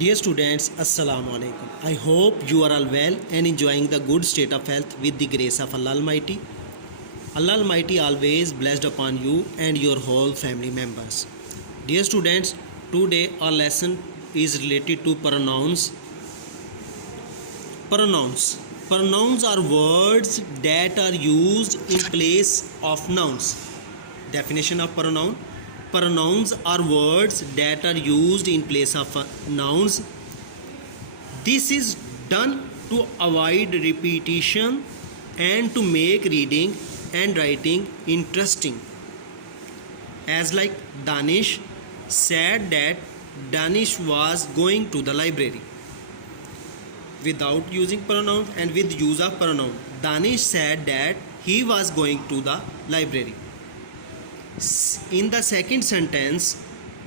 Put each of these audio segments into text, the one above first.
Dear students, Assalamu alaikum. I hope you are all well and enjoying the good state of health with the grace of Allah Almighty. Allah Almighty always blessed upon you and your whole family members. Dear students, today our lesson is related to pronouns. Pronouns are words that are used in place of nouns. Definition of pronoun. Pronouns are words that are used in place of nouns. This is done to avoid repetition and to make reading and writing interesting. As like Danish said that Danish was going to the library. Without using pronoun and with use of pronoun, Danish said that he was going to the library. In the second sentence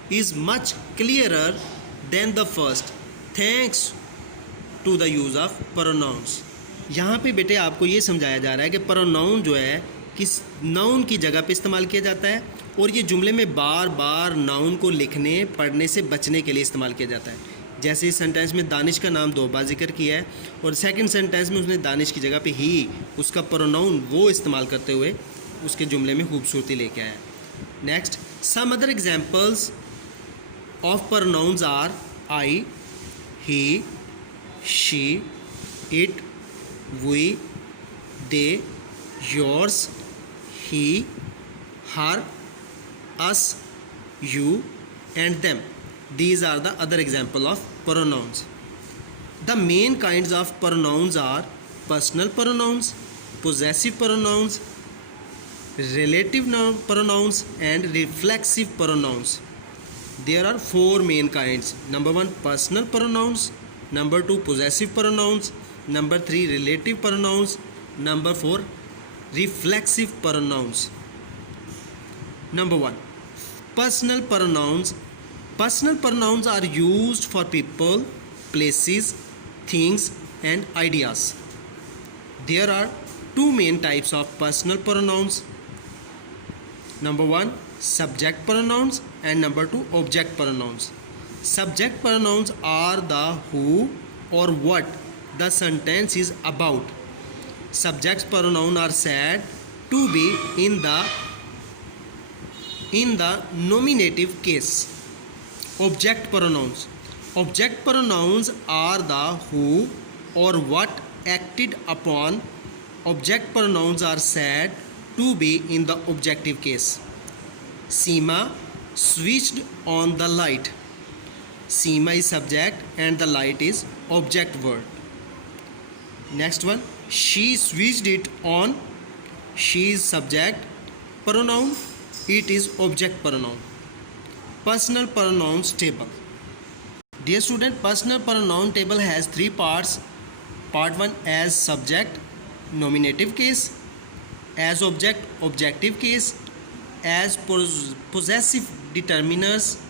is much clearer than the first thanks to the use of pronouns. यहाँ पे बेटे आपको ये समझाया जा रहा है कि प्रोनाउन जो है किस नाउन की जगह पे इस्तेमाल किया जाता है और ये जुमले में बार बार नाउन को लिखने पढ़ने से बचने के लिए इस्तेमाल किया जाता है. जैसे इस सेंटेंस में दानिश का नाम 2 बार जिक्र किया है और सेकंड सेंटेंस में उसने दानिश की जगह पे ही उसका प्रोनाउन वो इस्तेमाल करते हुए उसके जुमले में खूबसूरती लेके आया. Next, some other examples of pronouns are I, he, she, it, we, they, yours, he, her, us, you, and them. These are the other example of pronouns. The main kinds of pronouns are personal pronouns, possessive pronouns, relative pronouns and reflexive pronouns. There are 4 main kinds. Number 1, personal pronouns. Number 2, possessive pronouns. Number 3, relative pronouns. Number 4, reflexive pronouns. Number 1, personal pronouns. Personal pronouns are used for people, places, things and ideas. There are 2 main types of personal pronouns. Number 1, subject pronouns and number 2, object pronouns. Subject pronouns are the who or what the sentence is about. Subject pronouns are said to be in the nominative case. Object pronouns. Object pronouns are the who or what acted upon. Object pronouns are said to be in the objective case. Seema switched on the light. Seema is subject and the light is object word. Next one, she switched it on. She is subject pronoun. It is object pronoun. Personal pronouns table. Dear student, personal pronoun table has 3 parts. Part 1 as subject, nominative case. As object, objective case. As possessive determiners,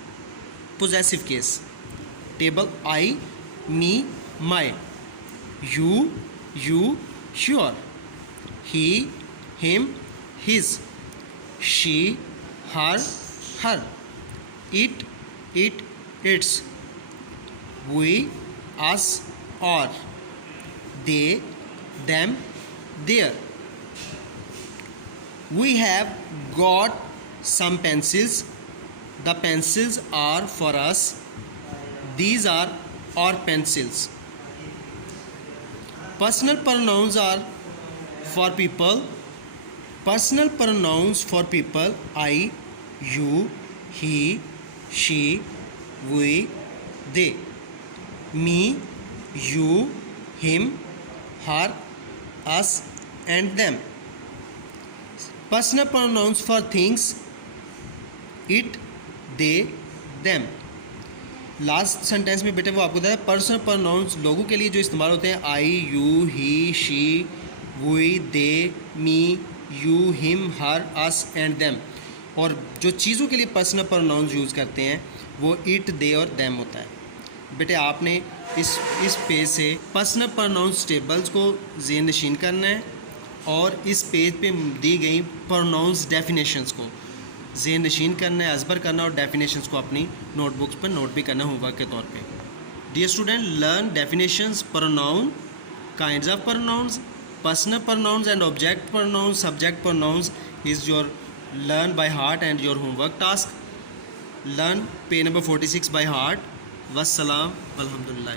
possessive case. Table I, me, my. You, your. He, him, his. She, her, her. It, its. We, us, our. They, them, their. We have got some pencils. The pencils are for us. These are our pencils. Personal pronouns are for people. Personal pronouns for people I, you, he, she, we, they. Me, you, him, her, us and them. Personal pronouns for things it, they, them. Last sentence में बेटे वो आपको बताया personal pronouns लोगों के लिए जो इस्तेमाल होते हैं I, you, he, she, we, they, me, you, him, her, us and them. और जो चीज़ों के लिए पर्सनल प्रोनाउंस यूज़ करते हैं वो इट, दे और देम होता है. बेटे आपने इस पेज से पर्सनल प्रोनाउंस टेबल्स को ज़हन नशीन करना है और इस पेज पे दी गई प्रोनाउंस डेफिनेशंस को ज़हन नशीन करना है, अज़बर करना और डेफिनेशंस को अपनी नोटबुक्स पर नोट भी करना होमवर्क के तौर पे. Dear student, learn definitions, pronoun, kinds of pronouns, personal pronouns and object pronouns, subject pronouns is your learn by heart and your homework task. Learn page number 46 by heart. Wassalam. Alhamdulillah.